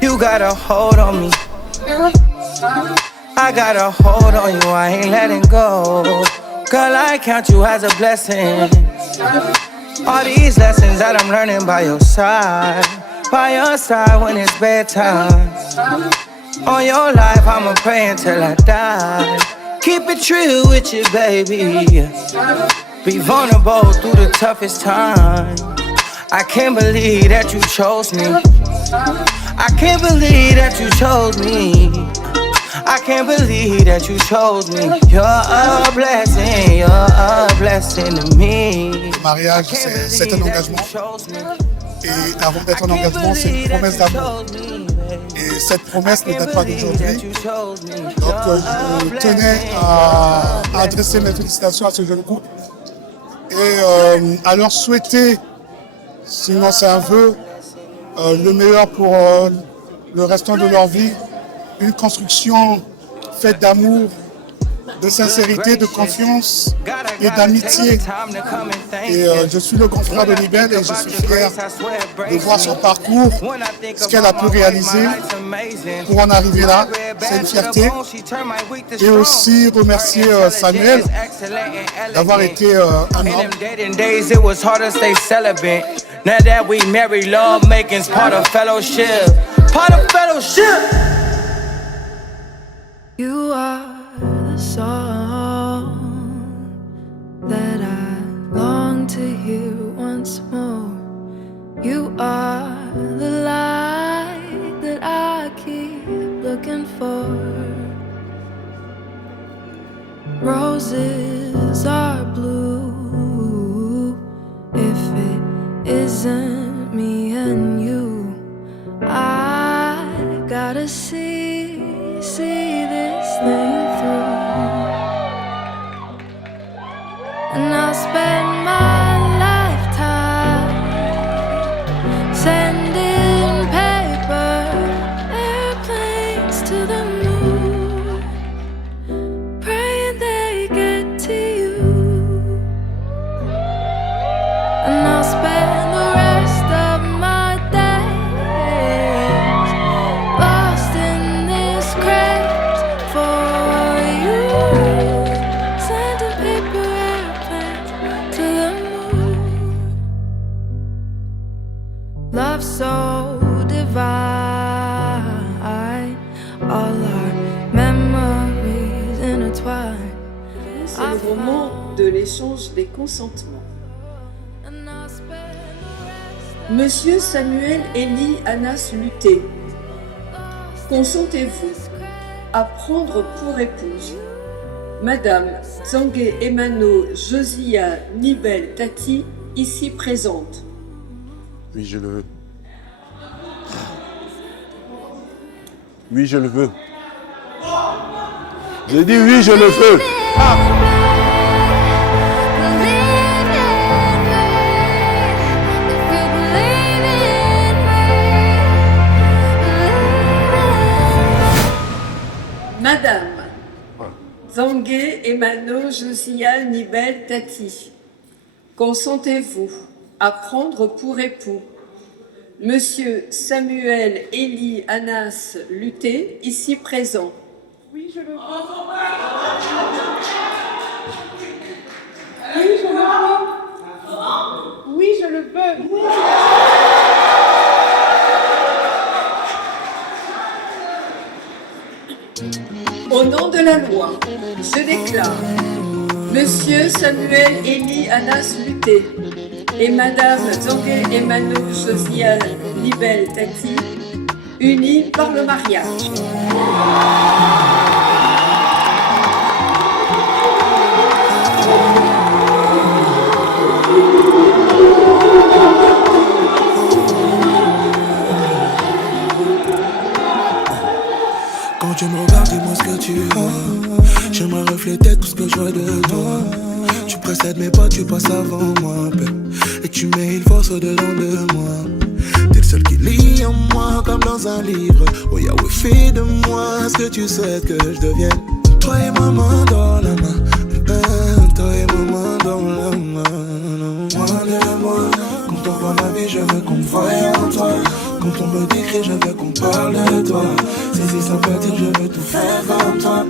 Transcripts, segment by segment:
You got a hold on me. I got a hold on you, I ain't letting go. Girl, I count you as a blessing. All these lessons that I'm learning by your side when it's bedtime. On your life, I'ma pray until I die. Keep it true with you, baby. Be vulnerable through the toughest time. I can't believe that you chose me. I can't believe that you chose me. I can't believe that you chose me. You're a blessing to me. Le mariage, c'est un engagement. Et avant d'être un engagement, c'est une promesse d'amour. Et cette promesse ne date pas d'aujourd'hui. Donc je tenais à adresser mes félicitations à ce jeune couple et à leur souhaiter, sinon c'est un vœu, le meilleur pour le restant de leur vie. Une construction faite d'amour, de sincérité, de confiance et d'amitié. Et je suis le grand frère de Nibel et je suis fier de voir son parcours, ce qu'elle a pu réaliser pour en arriver là. C'est une fierté. Et aussi remercier Samuel d'avoir été un homme. Now that we married, love making's part of fellowship. Part of fellowship. You are the song that I long to hear once more. You are the light that I keep looking for. Roses are blue. If it isn't me and you, I gotta see this thing through. And I'll spend my lifetime sending paper airplanes to the moon, praying they get to you. And I'll spend the rest of my days lost in this craze for you, sending paper airplanes to the moon. Love so divine, all our memories intertwine. C'est le moment de l'échange des consentements. Monsieur Samuel Elie Anas Luté, consentez-vous à prendre pour épouse Madame Zangé Emano Josia Nibel Tati, ici présente? Oui, je le veux. Oui, je le veux. J'ai dit oui, je le veux. Madame Zangé Emano Josia Nibel Tati, consentez-vous à prendre pour époux Monsieur Samuel Elie Anas Luté, ici présent? Oui, je le veux. Oui, je le veux. Oui, je le veux. Au nom de la loi, je déclare Monsieur Samuel Elie Anas Luté et Madame Zangé Emano Josia Nibel Tati, unis par le mariage. Quand tu me regardes, dis-moi ce que tu vois. J'aimerais refléter tout ce que je vois de toi. Tu précèdes mes pas, tu passes avant moi, babe. Et tu mets une force au-dedans de moi. T'es le seul qui lit en moi comme dans un livre. Oh Yahweh, fais de moi ce que tu souhaites que je devienne. Toi et maman dans la main. Toi et maman dans la main. Loin de moi, quand on voit ma vie, je veux qu'on me voie en toi. Quand on me décrit, je veux qu'on parle de toi. Saisis ça veut dire je veux tout faire comme toi.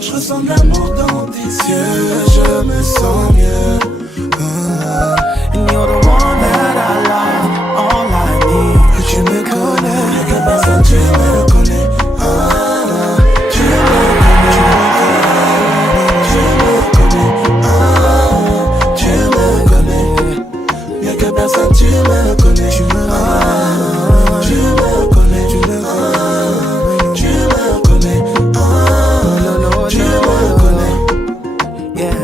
Je ressens de l'amour dans tes yeux, je me sens mieux. And you're the one that I love, all I need. Tu me connais, que personne tu me connais. Tu me connais. Y'a que personne tu me connais. Tu me connais. Tu me connais. Yeah,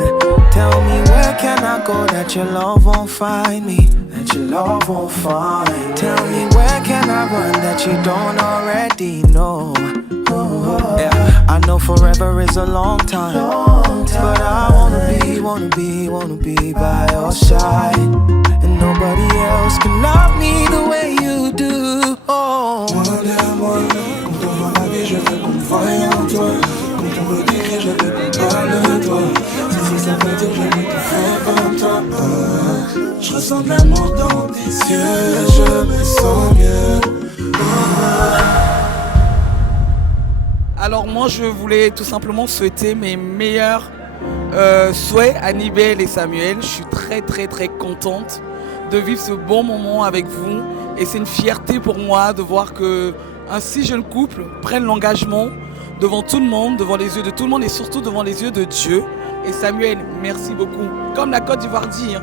tell me where can I go that your love won't find me, that your love won't find me. Tell me where can I run that you don't already know. Yeah, I know forever is a long time, but I wanna be by your side. And nobody else can love me the way you do. Oh. Moi, quand on voit ma vie, je veux qu'on me voie en toi. Quand on me décrit, je veux qu'on parle de toi. Si ça veut dire je veux tout faire comme toi. Je ressens de l'amour dans tes yeux, je me sens mieux. Alors moi je voulais tout simplement souhaiter mes meilleurs souhaits à Nibel et Samuel. Je suis très contente de vivre ce bon moment avec vous et c'est une fierté pour moi de voir qu'un si jeune couple prenne l'engagement devant tout le monde, devant les yeux de tout le monde et surtout devant les yeux de Dieu. Et Samuel, merci beaucoup. Comme la Côte d'Ivoire dit,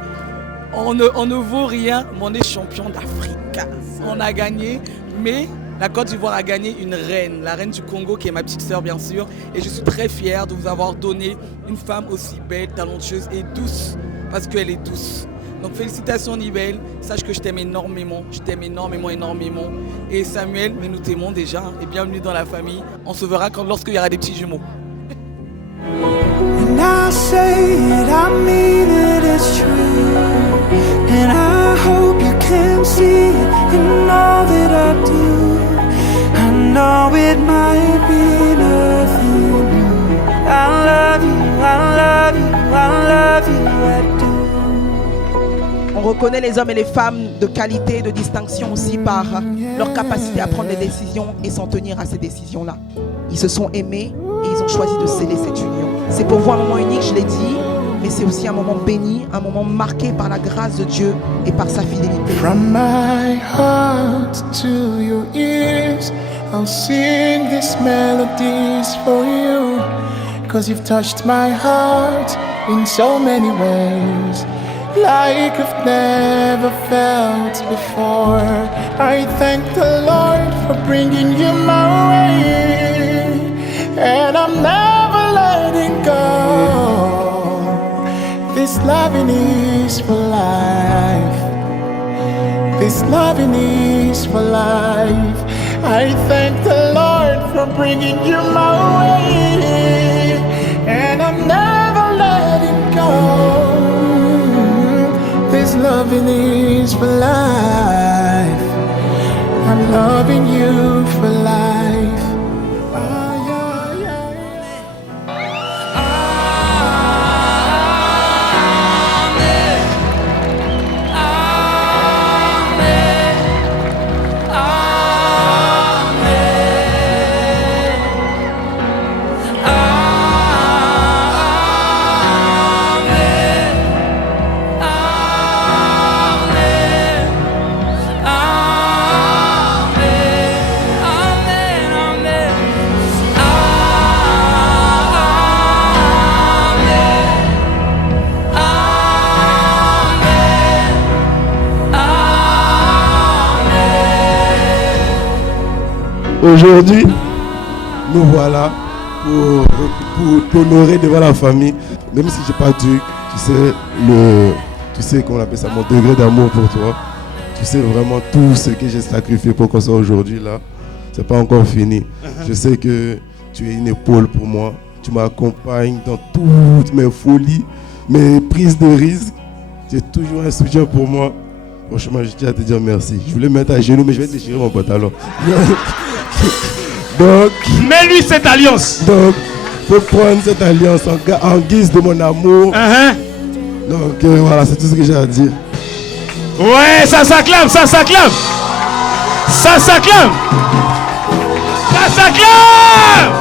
on ne vaut rien, mais on est champion d'Afrique. On a gagné, mais la Côte d'Ivoire a gagné une reine, la reine du Congo qui est ma petite sœur bien sûr. Et je suis très fière de vous avoir donné une femme aussi belle, talentueuse et douce, parce qu'elle est douce. Donc félicitations Nibel, sache que je t'aime énormément, énormément. Et Samuel, mais nous t'aimons déjà, et bienvenue dans la famille. On se verra lorsqu'il y aura des petits jumeaux. And I say it, I mean it, it's true. And I hope you can see it in all that I do. I know it might be nothing new. I love you, I love you, I love you, I do. On reconnaît les hommes et les femmes de qualité et de distinction aussi par leur capacité à prendre des décisions et s'en tenir à ces décisions-là. Ils se sont aimés et ils ont choisi de sceller cette union. C'est pour vous un moment unique, je l'ai dit, mais c'est aussi un moment béni, un moment marqué par la grâce de Dieu et par sa fidélité. From my heart to your ears, I'll sing these melodies for you, 'cause you've touched my heart in so many ways, like I've never felt before. I thank the Lord for bringing you my way, and I'm never letting go. This loving is for life. This loving is for life. I thank the Lord for bringing you my way, and I'm never letting go. This loving is for life. I'm loving you for life. Aujourd'hui, nous voilà pour t'honorer devant la famille. Même si j'ai pas dû, tu sais qu'on appelle ça mon degré d'amour pour toi. Tu sais vraiment tout ce que j'ai sacrifié pour qu'on soit aujourd'hui là. C'est pas encore fini. Je sais que tu es une épaule pour moi. Tu m'accompagnes dans toutes mes folies, mes prises de risques. Tu es toujours un soutien pour moi. Franchement, je tiens à te dire merci. Je voulais me mettre à genoux, mais je vais déchirer mon pantalon. Donc, mets-lui cette alliance. Donc, faut prendre cette alliance en guise de mon amour. Donc, voilà, c'est tout ce que j'ai à dire. Ouais, ça s'acclame, ça s'acclame. Ça s'acclame. Ça s'acclame.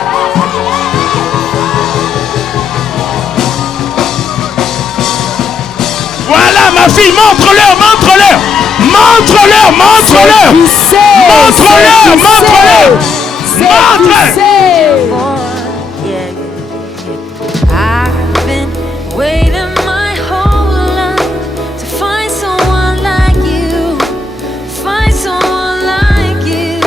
Voilà ma fille, montre-leur, montre-leur. Montre-leur, montre-leur. Montre-leur, montre-leur. Montre. I've been waiting my whole life to find someone like you, find someone like you.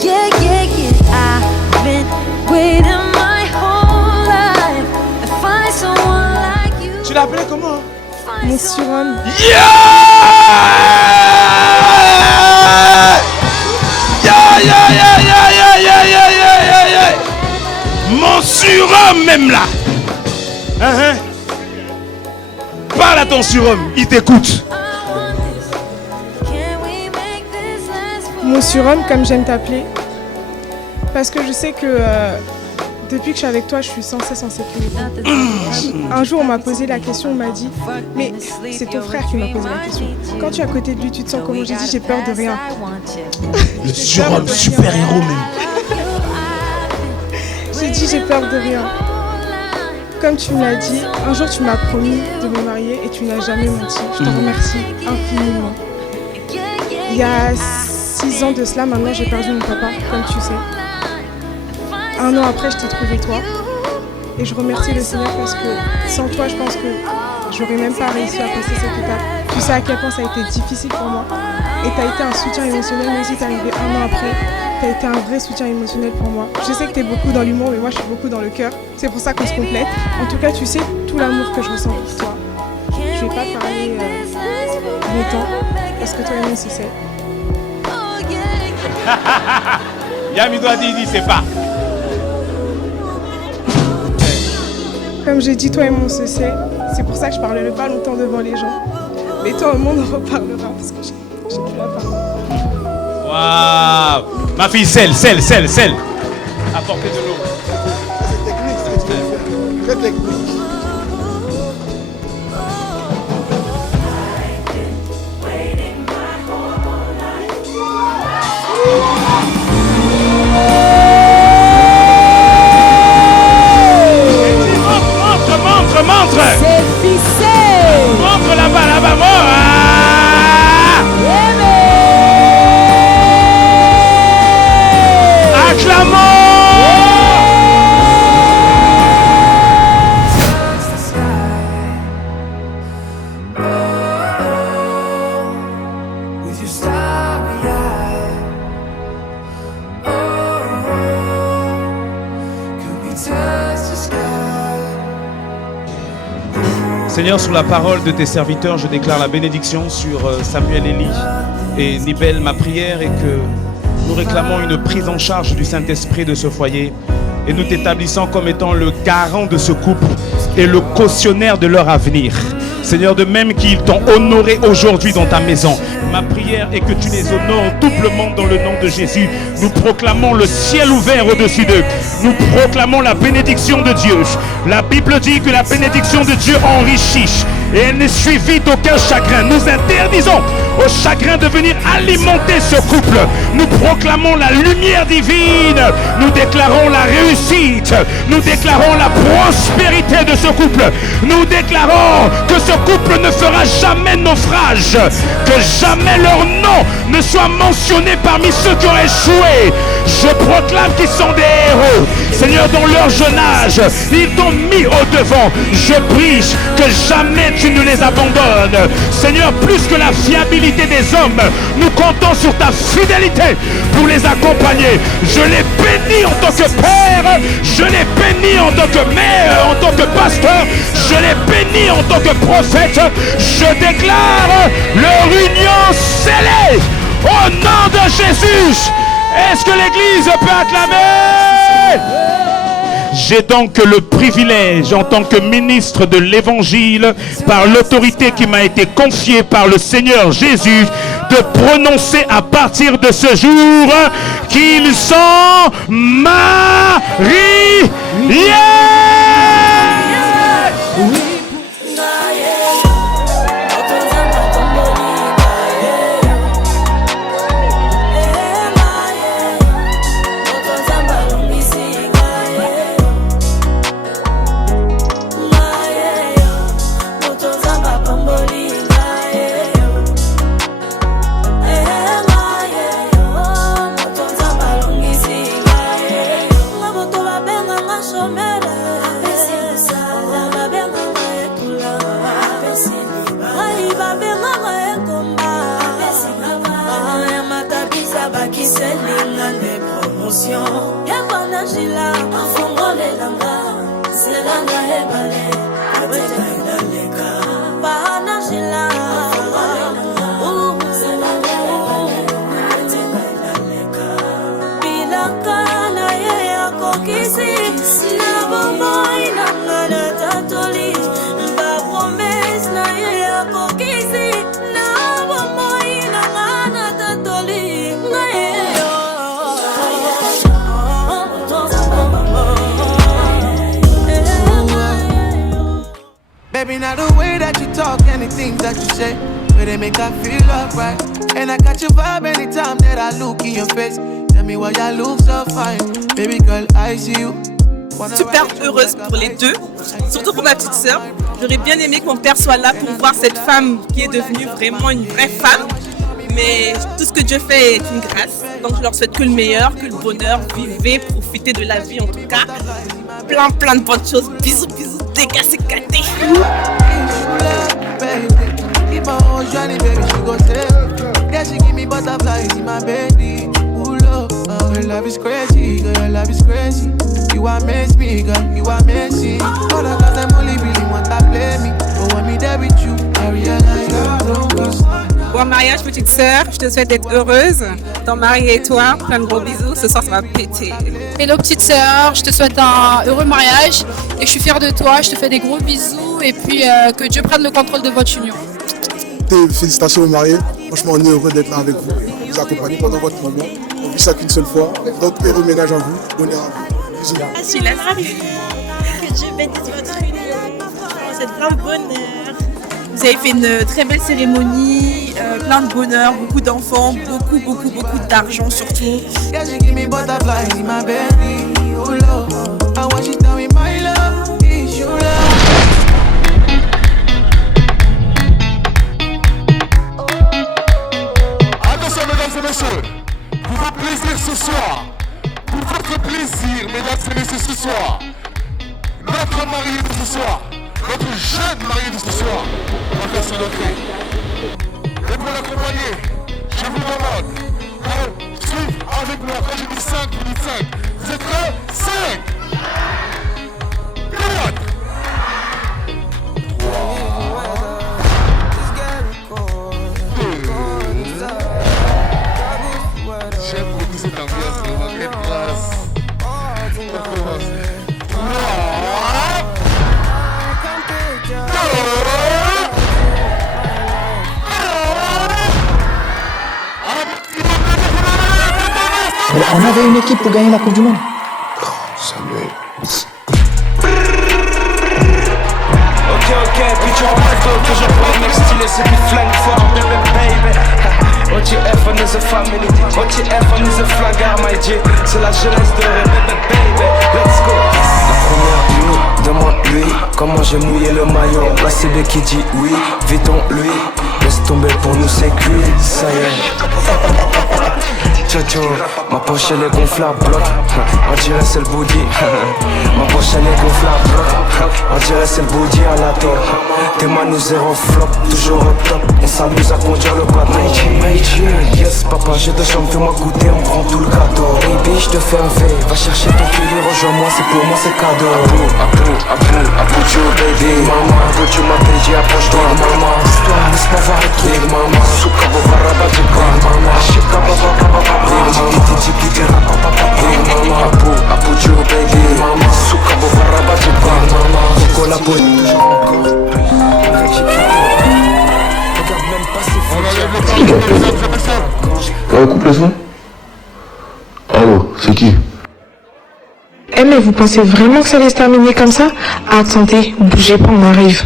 Yeah, yeah, yeah. I've been waiting my whole life to find someone like you. Tu l'as appelé comment? Mon surhomme. Yeah! Yeah, yeah, yeah, yeah, yeah, yeah, yeah, yeah, yeah. Mon surhomme même là. Parle à ton surhomme, il t'écoute. Mon surhomme, comme j'aime t'appeler. Parce que je sais que depuis que je suis avec toi, je suis sans cesse en sécurité. Un jour, on m'a posé la question, on m'a dit, mais c'est ton frère qui m'a posé la question. Quand tu es à côté de lui, tu te sens comment? J'ai dit, j'ai peur de rien. Le surhomme, super-héros même. J'ai dit, j'ai peur de rien. Comme tu me l'as dit, un jour tu m'as promis de me marier et tu n'as jamais menti. Je te remercie infiniment. Il y a 6 ans de cela, maintenant j'ai perdu mon papa, comme tu sais. 1 an après, je t'ai trouvé toi. Et je remercie le Seigneur parce que sans toi, je pense que j'aurais même pas réussi à passer cette étape. Tu sais à quel point ça a été difficile pour moi. Et tu as été un soutien émotionnel, même si tu es arrivé 1 an après. Tu as été un vrai soutien émotionnel pour moi. Je sais que tu es beaucoup dans l'humour, mais moi je suis beaucoup dans le cœur. C'est pour ça qu'on se complète. En tout cas, tu sais tout l'amour que je ressens pour toi. Je vais pas parler longtemps parce que toi-même, tu sais. Yamido a dit, il dit, c'est pas. Comme j'ai dit, toi et moi on se sait. C'est pour ça que je parlerai pas longtemps devant les gens. Mais toi, au monde, on reparlera parce que j'ai plus la parole. Waouh! Ma fille, sel. Apportez de l'eau. C'est technique ce que tu veux faire. Très technique. Montre! C'est fixé. Montre là-bas, moi! Acclamons! Seigneur, sous la parole de tes serviteurs, je déclare la bénédiction sur Samuel Elie et Nibel, ma prière est que nous réclamons une prise en charge du Saint-Esprit de ce foyer et nous t'établissons comme étant le garant de ce couple et le cautionnaire de leur avenir. Seigneur, de même qu'ils t'ont honoré aujourd'hui dans ta maison, ma prière est que tu les honores doublement dans le nom de Jésus. Nous proclamons le ciel ouvert au-dessus d'eux. Nous proclamons la bénédiction de Dieu. La Bible dit que la bénédiction de Dieu enrichit et elle n'est suivie d'aucun chagrin. Nous interdisons au chagrin de venir alimenter ce couple. Nous proclamons la lumière divine. Nous déclarons la réussite. Nous déclarons la prospérité de ce couple. Nous déclarons que ce couple ne fera jamais naufrage. Que jamais leur nom ne soit mentionné parmi ceux qui ont échoué. Je proclame qu'ils sont des héros. Seigneur, dans leur jeune âge, ils t'ont mis au devant. Je prie que jamais tu ne les abandonnes. Seigneur, plus que la fiabilité des hommes, nous comptons sur ta fidélité pour les accompagner. Je les bénis en tant que père, je les bénis en tant que mère, en tant que pasteur, je les bénis en tant que prophète. Je déclare leur union scellée au nom de Jésus. Est-ce que l'Église peut acclamer? J'ai donc le privilège en tant que ministre de l'Évangile, par l'autorité qui m'a été confiée par le Seigneur Jésus, de prononcer à partir de ce jour qu'ils sont mariés. kiselinga ne promotion yabana jila afongole langa selanga hebale abeta indaleka bana jila selanga hebale indaleka bilaka na ye akokisi na bombo inanga tatoli ba promesse na ye akokisi na bombo inanga tatoli. Baby, now the way that you talk and the things that you say, where they make I feel alright. And I got your vibe anytime that I look in your face. Tell me why you look so fine. Baby girl, I see you. Super heureuse pour les deux, surtout pour ma petite sœur. J'aurais bien aimé que mon père soit là pour voir cette femme qui est devenue vraiment une vraie femme. Mais tout ce que Dieu fait est une grâce. Donc je leur souhaite que le meilleur, que le bonheur. Vivez, profitez de la vie en tout cas. Plein de bonnes choses. Bisous, bisous, dégâts, c'est gâté. Your love is crazy, girl, your love is crazy. You amaze me, girl, you amaze me. All the girls them only really want to play me, but when me there with you, I realize I don't trust. Bon mariage petite sœur, je te souhaite d'être heureuse, ton mari et toi, plein de gros bisous, ce soir ça va péter. Hello petite sœur, je te souhaite un heureux mariage et je suis fière de toi, je te fais des gros bisous et puis que Dieu prenne le contrôle de votre union. Félicitations aux mariés, franchement on est heureux d'être là avec vous, vous accompagner pendant votre moment, on vit ça qu'une seule fois, donc heureux ménage à vous, bonheur à vous, bisous. Je suis la femme, que Dieu bénisse votre union, c'est plein de bonheur. Vous avez fait une très belle cérémonie, plein de bonheur, beaucoup d'enfants, beaucoup d'argent surtout. Attention mesdames et messieurs, pour votre plaisir ce soir, pour votre plaisir mesdames et messieurs ce soir, notre marié de ce soir, notre jeune marié de ce soir va faire son entrée. Et pour l'accompagner, je vous demande de suivre avec moi. Quand je dis 5, vous dites 5. Vous êtes prêts? 5, 4, 3, 2. J'aime beaucoup cette ambiance, vraiment très classe. On commence. 3. On avait une équipe pour gagner la Coupe du Monde. Samuel. Ok, puis tu remarques que je prends le mec stylé, c'est plus flingue fort, baby. OTF, on is a family. OTF, on is a flagard, my G. C'est la jeunesse de baby. Let's go. La première nuit, demande-lui comment j'ai mouillé le maillot. La CB qui dit oui, vite on lui. Laisse tomber pour nous, c'est cuit, ça y est. Tcho, ma poche elle est gonflable, bloc. On dirait c'est le booty. Ma poche elle est gonflable, bloc. On dirait c'est le booty à la tête. Tes mains nous zéro flop, toujours au top. On s'amuse à conduire le bateau. Yes papa, j'ai deux chambres, fais-moi goûter, on prend tout le gâteau. Baby, je te fais un V, va chercher ton cuir, rejoins-moi, c'est pour moi, c'est cadeau. Apou, tu baby. Maman, tu m'appelles, dis approche-toi. Maman, laisse-moi voir et tout. Big mama, souka boba rabat, tu crois. Maman, chika baba. Big mama, titi mama, Apou, tu baby. Mama, souka boba rabat, tu crois. Mama, coco la peau, toujours encore. Regarde même pas ses Ouais, coupe le son. Allô, c'est qui? Eh mais vous pensez vraiment que ça allait se terminer comme ça? Attendez, bougez pas, on arrive.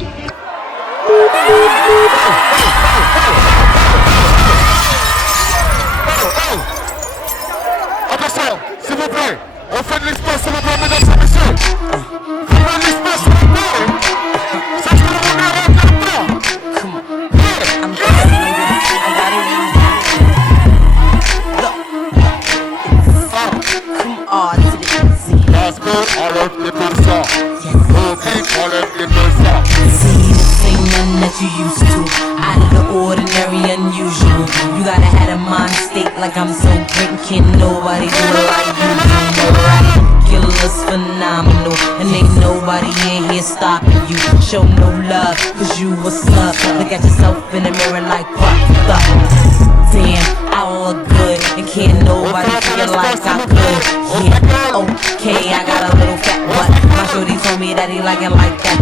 Attention, s'il vous plaît, on fait de l'espace, s'il vous plaît, mesdames et messieurs. Faites de l'espace, s'il vous plaît. Ça se trouve, on est à la enlève les positions. Enlève les positions. Ain't nothing that you used to. Out of the ordinary, unusual. You gotta have a mind state like I'm so great and Can't nobody do it like you do. Alright, killers phenomenal, and ain't nobody in here stopping you. Show no love, cause you a slut. Look at yourself in the mirror like what the damn, I look good, and can't nobody feel like I could. Yeah, okay, I got a little fat butt. My shorty told me that he like it like that.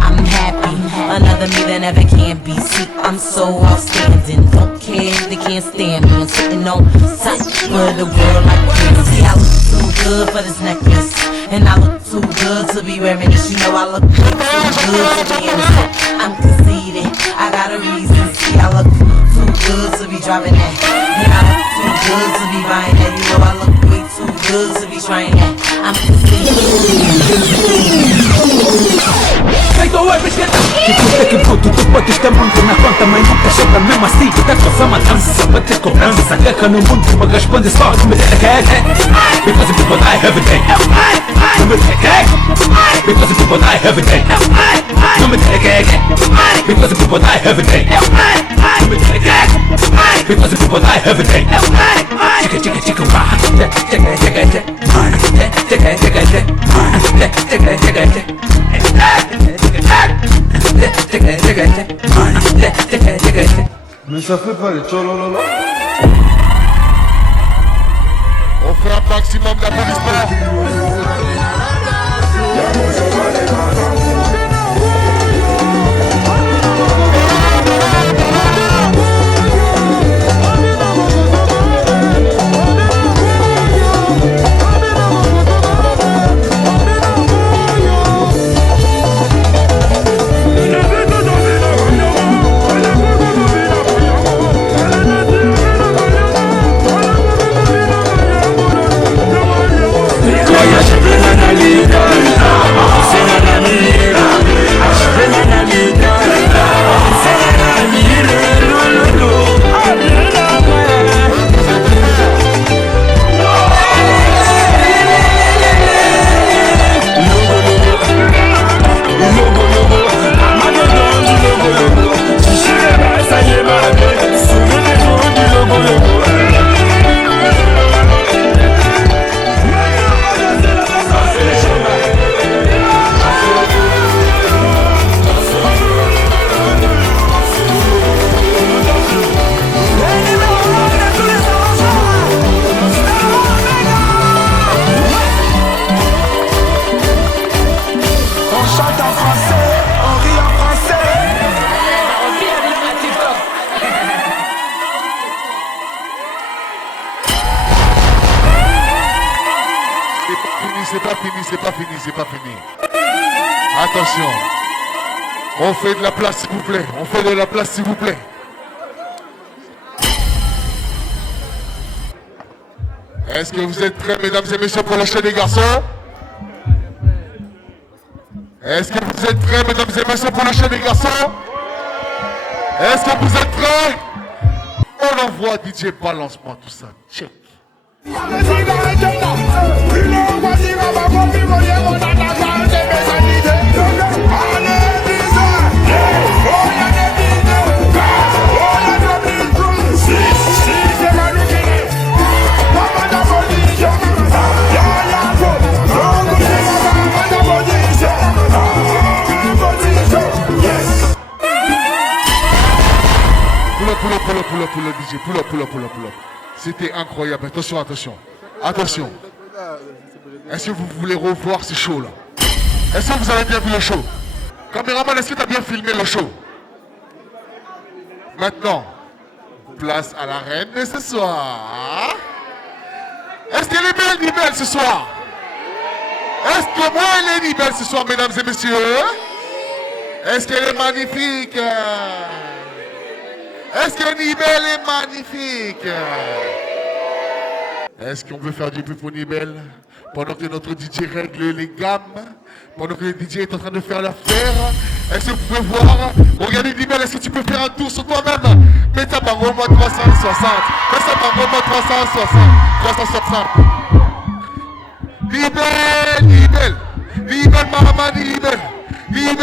I'm happy, another me that never can be. See, I'm so outstanding. Don't care if they can't stand me. I'm sitting on top of the world like this. See, I look too good for this necklace, and I look too good to be wearing this. You know I look too good to be innocent. I'm conceited, I got a reason. See, I look too good to be driving that, and I look too good to be buying that. You know I look way too good to be trying that. I'm conceited. Que puta que puto, tu podes ter muito na conta, mas nunca chega mesmo assim. Da coisa matança, bater cobrança, caca no mundo, me responde só que me dê caca. Because people die every day. No me dê caca. Because people die every day. No me dê caca. Because people die every day. No me dê caca. Because people die every day. Chicka chicka chicka rock. Chicka chicka chicka. Chicka chicka chicka. Chicka chicka chicka. Mais ça fait pas les tcholololo. On fait un maximum d'applaudissements. C'est pas fini. Attention. On fait de la place s'il vous plaît. On fait de la place s'il vous plaît. Est-ce que vous êtes prêts, mesdames et messieurs, pour lâcher des garçons? Est-ce que vous êtes prêts, mesdames et messieurs, pour lâcher des garçons? Est-ce que vous êtes prêts? On envoie DJ, balance-moi tout ça. Check. Pull up, DJ, pull up. C'était incroyable. Attention. Attention. Est-ce que vous voulez revoir ce show là? Est-ce que vous avez bien vu le show? Caméraman, est-ce que tu as bien filmé le show? Maintenant, place à la reine de ce soir. Est-ce qu'elle est belle, ni belle ce soir? Est-ce que moi elle est ni belle ce soir, mesdames et messieurs? Est-ce qu'elle est magnifique? Est-ce que Nibel est magnifique? Est-ce qu'on veut faire du bruit pour Nibel? Pendant que notre DJ règle les gammes, pendant que le DJ est en train de faire l'affaire, est-ce que vous pouvez voir? Regardez Nibel, est-ce que tu peux faire un tour sur toi-même? Mets ta barre au moins 360. Mets ta barre au moins 360. Nibel, maman, Nibel, maman,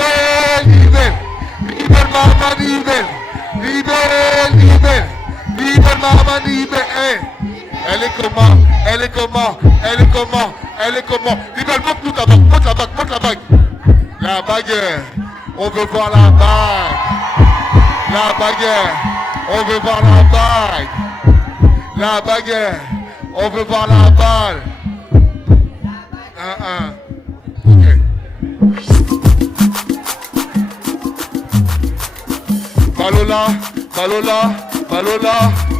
Nibel, maman, Elle est comment? Elle est comment? Elle est comment? Elle est comment? Nibel, montre-nous ta bague, montre la bague, montre la bague. La bague, on veut voir la bague. La bague, on veut voir la bague. La bague, on veut voir la balle. Ok. Balola, Balola, Balola,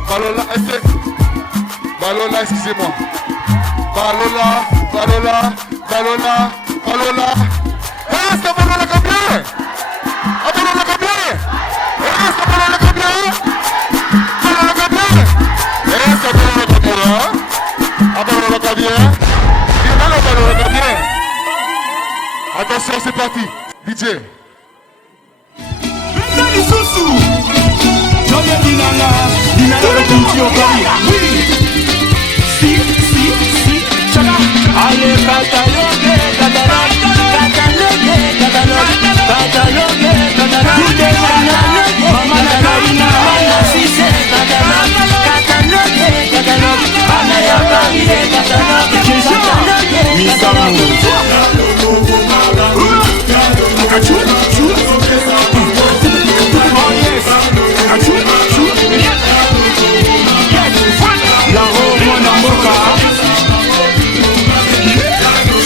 Balola, Balola, excusez-moi. Balola, Balola, Balola, Balola. Est-ce que Balola combien? Ah, Balola combien? Est-ce que Balola combien? Balola combien? Est-ce que Balola combien? Ah, Balola combien? Balola combien? Attention, c'est parti. DJ. Allez, catalogue,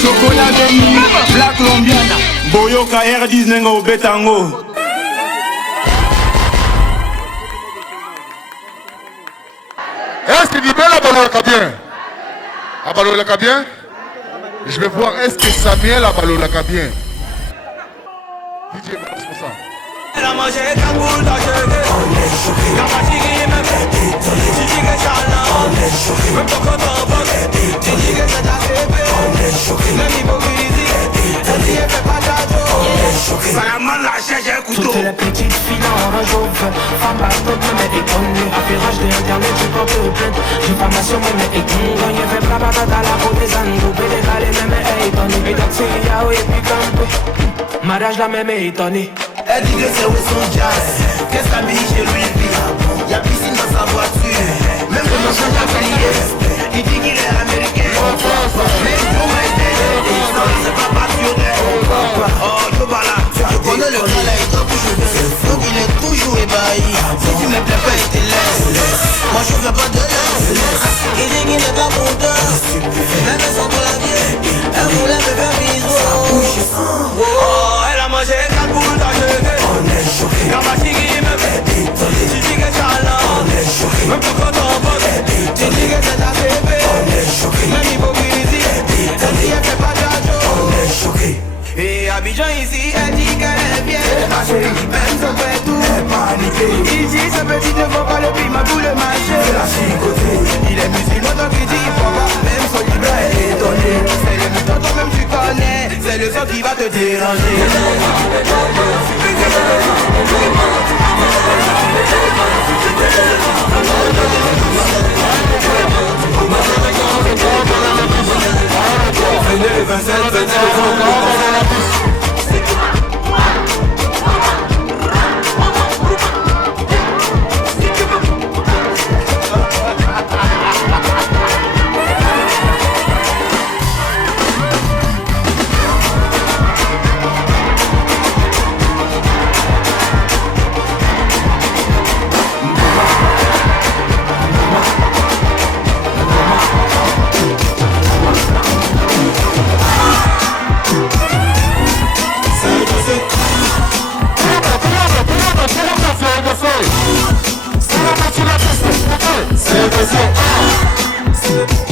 chocolat de mie, la colombiana, boyoka R10 nengo betango. Est-ce que Nibel a ballonné bien? A ballonné bien? Je vais voir, est-ce que Samuel a ballonné bien? DJ, c'est pour ça. Elle a mangé 4 boules d'ajeuner. On est choqué. Quand ma chérie me fait étonner. Tu dis que Charles, on est choqué. Même pas quand on va étonner. Tu dis que c'est ta bébé. On est choqué. Même hypocrisie. Elle dit elle fait pas d'ajo. On est choqué. Ça la main la cherche un couteau. Toutes les petites filles en rage au feu. Femme pas stop, mais étonné. Affairage d'internet, tu portes plainte. Diffamation, mais étonné. Quand il fait pas patate à la côté, ça nous coupe les calés, mais étonné. Et donc c'est Yao et puis Campé. Mariage la même étonné. Elle dit que c'est où son jazz. Qu'est-ce qu'elle dit chez lui? Y'a piscine dans sa voiture. Même que mon change a plié. Il dit qu'il est américain. Mais pour m'aider, c'est pas passionnel. Oh, je vois là. Je connais le gars là, il doit toujours bien. Donc il est toujours ébahi. Si tu me plais pas, il te laisse. Moi je veux pas de laisse. Il dit qu'il n'est pas content. Même sans pour la vie, elle voulait me faire bisous. Oh, elle a mangé 4 boules d'ajeuner. On est choqué. Quand ma chérie me fait étonner. Tu dis que Charles, on est choqué. Même pas quand on va tu dis que c'est ta bébé. On est choqué. Même hypocrisie. Elle dit elle fait pas d'ajo. On est choqué. Et Abidjan ici, elle dit qu'elle est bien. Même son fait tout. Il dit ce petit ne faut pas le prix, ma boule marché. Il est musulman donc il dit il faut pas. Même son livre est étonné. C'est le mouton toi-même tu connais. C'est le son qui va te déranger. Venez, 27, 27, C'est